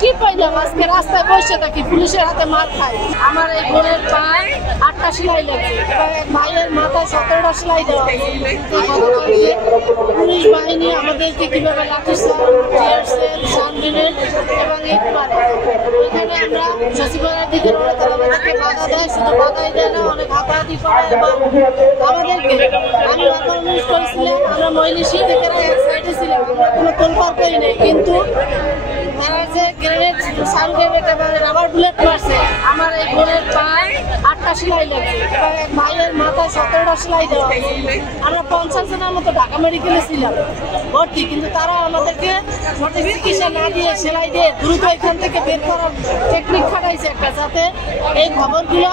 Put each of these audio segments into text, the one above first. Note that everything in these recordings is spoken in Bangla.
কি পাইলাম আজকে রাস্তায় বসে থাকি, পুলিশের হাতে মার খাই। আমার এই বোনের পায়ে 8টা সেলাই লেগেছে, ভাইয়ের মাথায় 17টা সেলাই দেওয়া। পুলিশ বাহিনী আমাদেরকে কিভাবে লাঠিচার্জ, সানগ্রেনেড এবং ইট মারে। এখানে আমরা সচিবালয়ের দিকে রোডে তারা আমাদেরকে বাধা দেয়, শুধু বাধাই দেয় না, অনেক হাতাহাতি করে এবং আমাদেরকে আমি বারবার অনুরোধ করেছিলাম, আমরা মহিলা থেকে এক সাইডে ছিলাম, আমরা কোনো তোলপাড় করি নাই, কিন্তু তারা যে গ্রেনেড, সাউন্ড গ্রেনেড এবং রাবার বুলেট মারছে। আমার এই বোনের পায়ে 8টা সেলাই লেগেছে, ভাইয়ের মাথায় 17টা সেলাই দেওয়া। আমরা 50 জনের মতো ঢাকা মেডিকেলে ছিলাম ভর্তি, কিন্তু তারা আমাদেরকে সঠিক চিকিৎসা না দিয়ে সেলাই দিয়ে দ্রুত এখান থেকে বের করার টেকনিক খাটাইছে একটা, যাতে এই খবরগুলো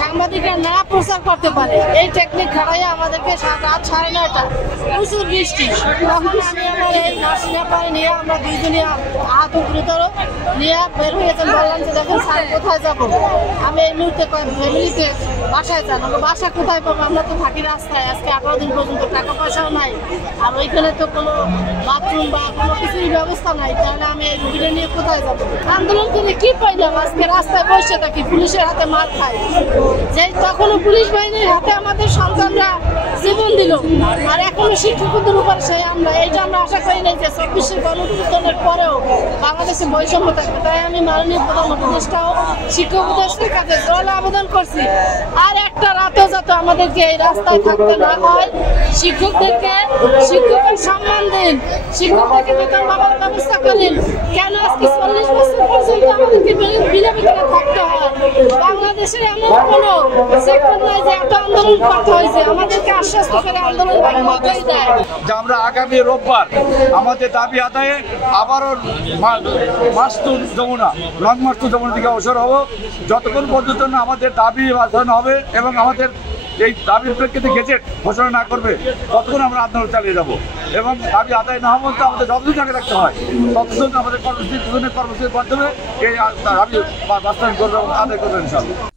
সাংবাদিকরা না প্রচার করতে পারে। এই টেকনিক খাটাইয়া আমাদেরকে রাত 9:30 প্রচুর বৃষ্টি, তখন আমি আমার এই নার্সিংহোমে পায়ে নিয়ে আমরা দুইজনই আহত গুরুতর নিয়ে বের হয়েছেন। বললাম যে দেখুন স্যার কোথায় যাবো, আমি এই মুহূর্তে ফ্যামিলিতে বাসায় যান, বাসা কোথায় পাবো, আমরা তো থাকি রাস্তায়। আজকে 18 দিন পর্যন্ত টাকা পয়সাও নাই, আর ওইখানে তো কোনো বাথরুম বা কোনো কিছুর ব্যবস্থা নাই, তাহলে আমি এই রুগীটা নিয়ে কোথায় যাবো? আন্দোলন করে কি পাইলাম আজকে রাস্তায় বসে থাকি, পুলিশের হাতে মার খাই। যে তখনও পুলিশ বাহিনীর হাতে আমাদের সন্তানরা জীবন দিল, আর এখনো শিক্ষকদের উপর সেই আমরা এইটা আমরা আশা করি নাই যে 24 গণঅভ্যুত্থানের পরেও বাংলাদেশে বৈষম্য থাকবে। তাই আমি মাননীয় প্রধান উপদেষ্টাও শিক্ষক উপদেষ্টার কাছে জোরালো আবেদন করছি, আর একটা রাতেও যাতে আমাদেরকে এই রাস্তায় থাকতে না হয়। শিক্ষকদেরকে শিক্ষকের সম্মান দিন, শিক্ষকদেরকে বেতন বাবার ব্যবস্থা করেন। কেন আজকে 40 বছর পর্যন্ত আমাদেরকে বিনা বেতনে থাকতে হয়? বাংলাদেশের এমন কোনো সেক্টর নাই যে এত আন্দোলন করতে হয়েছে, আমাদেরকে আশ্বস্ত করে আন্দোলন বাংলাদেশ দেয় যে আমরা আগামী রোববার আমাদের দাবি আদায়ে আবারও March to Jamuna, long March to Jamuna থেকে অবসর হব, যতক্ষণ পর্যন্ত না আমাদের দাবি বাঁচানো হবে এবং আমাদের এই দাবির প্রেক্ষিতে গেজেট ঘোষণা না করবে ততক্ষণ আমরা আন্দোলন চালিয়ে যাব। এবং দাবি আদায় না হওয়া আমাদের যতদিন আগে রাখতে হয় ততদিন আমাদের কর্মসূচির মাধ্যমে এই দাবি বাস্তবায়ন করবে এবং আদায় করবে ইনশাআল্লাহ।